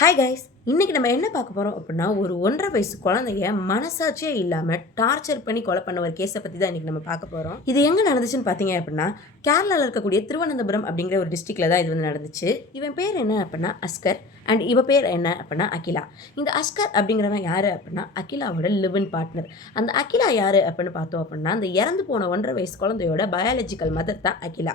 Hi guys, இன்னைக்கு நம்ம என்ன பார்க்க போறோம் அப்படின்னா, ஒரு 1½ வயசு குழந்தைய மனசாட்சியே இல்லாம டார்ச்சர் பண்ணி கொலை பண்ண ஒரு கேஸை பத்தி தான் இன்னைக்கு நம்ம பார்க்க போறோம். இது எங்க நடந்துச்சுன்னு பார்த்தீங்க அப்படின்னா, கேரளால இருக்கக்கூடிய திருவனந்தபுரம் அப்படிங்கிற ஒரு டிஸ்ட்ரிக்ட்ல தான் இது வந்து நடந்துச்சு. இவன் பேர் என்ன அப்படின்னா அஸ்கர் அண்ட் இவ பேர் என்ன அப்படின்னா அகிலா. இந்த அஸ்கர் அப்படிங்கிறவன் யாரு அப்படின்னா அகிலாவோட லிவ் இன் பார்ட்னர். அந்த அகிலா யாரு அப்படின்னு பார்த்தோம் அப்படின்னா, அந்த இறந்து போன 1½ வயசு குழந்தையோட பயாலஜிக்கல் மதர் தான் அகிலா.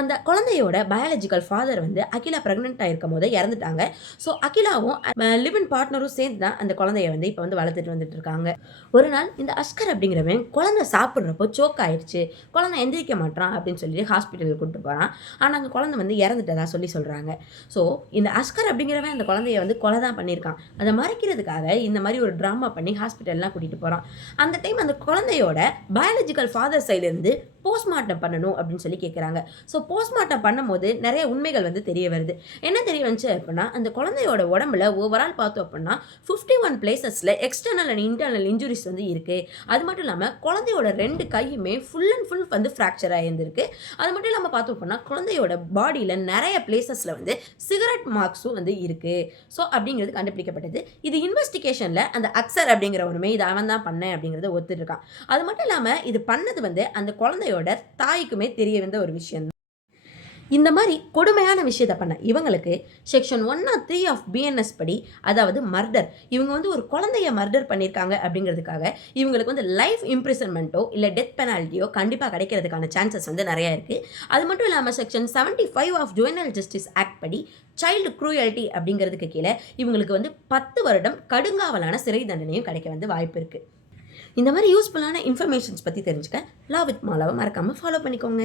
அந்த குழந்தையோட பயாலஜிக்கல் ஃபாதர் வந்து அகிலா பிரெக்னென்ட் ஆயிருக்கும் போது இறந்துட்டாங்க. ஸோ அகிலாவும் லிவ் இன் பார்ட்னரும் சேர்ந்து தான் அந்த குழந்தைய வந்து இப்போ வந்து வளர்த்துட்டு வந்துட்டு இருக்காங்க. ஒரு நாள் இந்த அஸ்கர் அப்படிங்கிறவன் குழந்தை சாப்பிட்றப்போ சோக் ஆயிடுச்சு, குழந்தை எந்திரிக்க மாட்டான் அப்படின்னு சொல்லி ஹாஸ்பிட்டலுக்கு கூப்பிட்டு போகிறான். ஆனால் அந்த குழந்தை வந்து இறந்துட்டதா சொல்கிறாங்க. ஸோ இந்த அஸ்கர் அப்படிங்கிறவன் அந்த குழந்தைய வந்து கொலை தான் பண்ணியிருக்கான். அதை மறைக்கிறதுக்காக இந்த மாதிரி ஒரு ட்ராமா பண்ணி ஹாஸ்பிட்டல்லாம் கூட்டிகிட்டு போகிறான். அந்த டைம் அந்த குழந்தையோட பயாலஜிக்கல் ஃபாதர் சைட்லேருந்து போஸ்ட்மார்ட்டம் பண்ணணும் அப்படின்னு சொல்லி கேட்குறாங்க. ஸோ போஸ்ட்மார்ட்டம் பண்ணும்போது நிறைய உண்மைகள் வந்து தெரிய வருது. என்ன தெரிய வந்துச்சு அப்படின்னா, அந்த குழந்தையோட உடம்புல ஓவரால் பார்த்தோம் அப்படின்னா 51 பிளேசஸில் எக்ஸ்டர்னல் அண்ட் இன்டர்னல் இன்ஜுரிஸ் வந்து இருக்குது. அது மட்டும் இல்லாமல் குழந்தையோட 2 கையுமே ஃபுல் அண்ட் ஃபுல் வந்து ஃப்ராக்சர் ஆகியிருந்திருக்கு. அது மட்டும் இல்லாமல் பார்த்தோம் அப்படின்னா குழந்தையோட பாடியில் நிறைய பிளேசஸில் வந்து சிகரெட் மார்க்ஸும் வந்து இருக்குது. ஸோ அப்படிங்கிறது கண்டுபிடிக்கப்பட்டது. இது இன்வெஸ்டிகேஷனில் அந்த அக்சர் அப்படிங்கிறவனுமே இது அவன் தான் பண்ணேன் அப்படிங்கிறத ஒத்துட்ருக்கான். அது மட்டும் இல்லாமல் இது பண்ணது வந்து அந்த குழந்தையோட தாய்க்குமே தெரிய வந்த ஒரு விஷயம். இந்த மாதிரி கொடுமையான விஷயத்தை பண்ண இவங்களுக்கு செக்ஷன் 103 ஆஃப் பிஎன்எஸ் படி, அதாவது மர்டர், இவங்க வந்து ஒரு குழந்தைய மர்டர் பண்ணியிருக்காங்க அப்படிங்கிறதுக்காக இவங்களுக்கு வந்து லைஃப் இம்ப்ரிசன்மெண்ட்டோ இல்லை டெத் பெனால்ட்டியோ கண்டிப்பாக கிடைக்கிறதுக்கான சான்சஸ் வந்து நிறையா இருக்குது. அது மட்டும் இல்லாமல் section 75 of juvenile justice act படி சைல்டு க்ரூயல்ட்டி அப்படிங்கிறதுக்கு கீழே இவங்களுக்கு வந்து 10 வருடம் கடுங்காவலான சிறை தண்டனையும் கிடைக்க வந்து வாய்ப்பு இருக்குது. இந்த மாதிரி யூஸ்ஃபுல்லான இன்ஃபர்மேஷன்ஸ் பற்றி தெரிஞ்சுக்க லவ் வித் மாலாவை மறக்காமல் ஃபாலோ பண்ணிக்கோங்க.